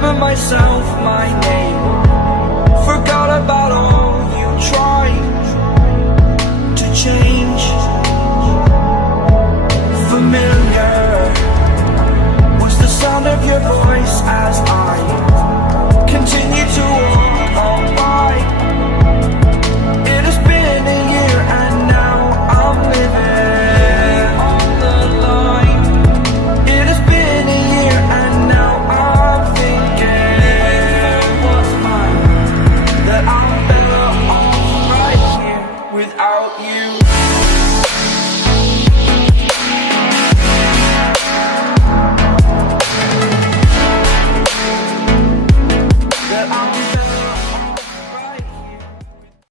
remember myself, my name. Forgot about all you tried to change. Familiar was the sound of your voice as I